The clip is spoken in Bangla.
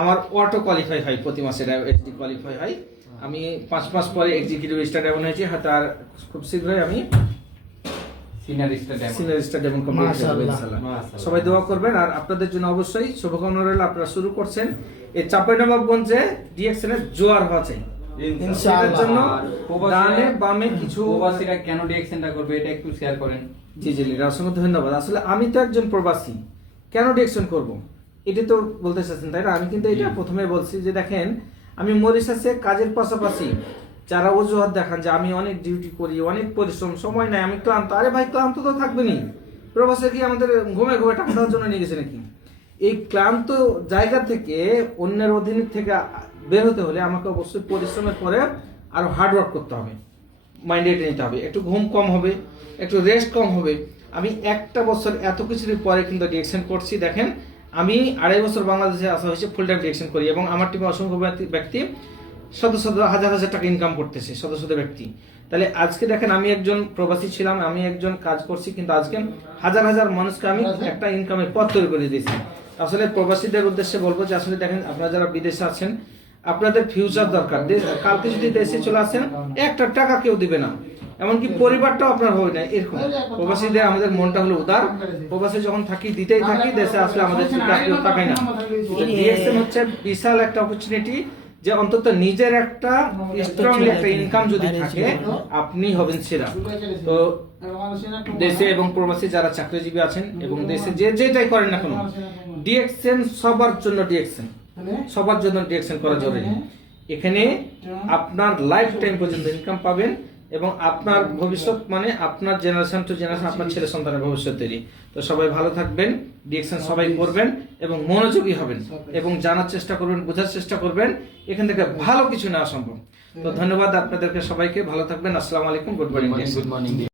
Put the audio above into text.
আমার অটো কোয়ালিফাই হয়, প্রতি মাসে এসডি কোয়ালিফাই হয়। আমি 5 মাস পরে এক্সিকিউটিভ স্টার ডেমন হয়েছি, হয়তো আর খুব শীঘ্রই আমি সিনিয়র স্টার ডেমন কমপ্লিট করব ইনশাআল্লাহ। সবাই দোয়া করবেন, আর আপনাদের জন্য অবশ্যই শুভকামনা রইল। আপনারা শুরু করছেন, এই চাঁপাইনবাবগঞ্জে ডিএক্সএন এর জোয়ার হওয়া চাই ইনশাআল্লাহ। জন্য ডানে বামে কিছু প্রবাসীরা কেন ডিএক্সএনটা করবে এটা একটু শেয়ার করেন। জি জি লিডার, অসংখ্য ধন্যবাদ। আসলে আমি তো একজন প্রবাসী, কেন ডিএক্সএন করব এটা তো বলতে চাচ্ছেন, তাই না? আমি কিন্তু এটা প্রথমে বলছি যে দেখেন, আমি মরিশাসে কাজের পাশাপাশি যারা অজুহাত দেখান যে আমি অনেক ডিউটি করি, অনেক পরিশ্রম, সময় নাই, আমি ক্লান্ত। আরে ভাই, ক্লান্ত তো থাকবেনি। প্রবাসে কি আমাদের ঘুমে ঘুমে টাকা দেওয়ার জন্য নিয়ে গেছে নাকি? এই ক্লান্ত জায়গা থেকে, অন্যের অধীন থেকে বের হতে হলে আমাকে অবশ্যই পরিশ্রমের পরে আরো হার্ড ওয়ার্ক করতে হবে, মাইন্ডে নিতে হবে, একটু ঘুম কম হবে, একটু রেস্ট কম হবে। আমি একটা বছর এত কিছুর পরে কিন্তু ডিএক্সএন করছি। দেখেন, আমি 2.5 বছর বাংলাদেশে আসা হয়েছে, ফুল টাইম ডিএক্সএন করি, এবং আমার টিমে অসংখ্য ব্যক্তি শত শত হাজার হাজার টাকা ইনকাম করতেছে, শত শত ব্যক্তি। তাহলে আজকে দেখেন, আমি একজন প্রবাসী ছিলাম, আমি একজন কাজ করছি, কিন্তু আজকে হাজার হাজার মানুষকে আমি একটা ইনকামের পথ তৈরি করে দিয়েছি। আসলে প্রবাসীদের উদ্দেশ্যে বলবো যে আসলে দেখেন, আপনারা যারা বিদেশে আছেন, আপনাদের ফিউচার দরকার। কালকে যদি দেশে চলে আসেন, একটা টাকা কেউ দিবে না, এমনকি পরিবারটাও আপনার হবে না, এরকম। প্রবাসীদের আমাদের মনটা হলো উদার, প্রবাসী যখন থাকি দিতেই থাকি, দেশে আসলে আমাদের চোখে কেউ তাকায় না। ডিএক্সএন হচ্ছে বিশাল একটা অপরচুনিটি, যে অন্তত নিজের একটা স্ট্রং একটা ইনকাম যদি থাকে, আপনি হবেন সেরা। তো দেশে এবং প্রবাসী যারা চাকরিজীবী আছেন, এবং দেশে যে যেটাই করেন না কেন, ডিএক্সএন সবার জন্য, ডিএক্সএন সবার জন্য ডিএক্সএন করা জরুরি। এখানে আপনার লাইফ টাইম পর্যন্ত ইনকাম পাবেন, এবং আপনার ভবিষ্যৎ মানে আপনার জেনারেশন টু জেনারেশন, আপনার ছেলে সন্তানের ভবিষ্যৎ তৈরি। তো সবাই ভালো থাকবেন, ডিএক্সএন সবাই করবেন, এবং মনোযোগী হবেন, এবং জানার চেষ্টা করবেন, বোঝার চেষ্টা করবেন, এখান থেকে ভালো কিছু নেওয়া সম্ভব। তো ধন্যবাদ আপনাদেরকে সবাইকে, ভালো থাকবেন। আসসালামু আলাইকুম, গুড মর্নিং।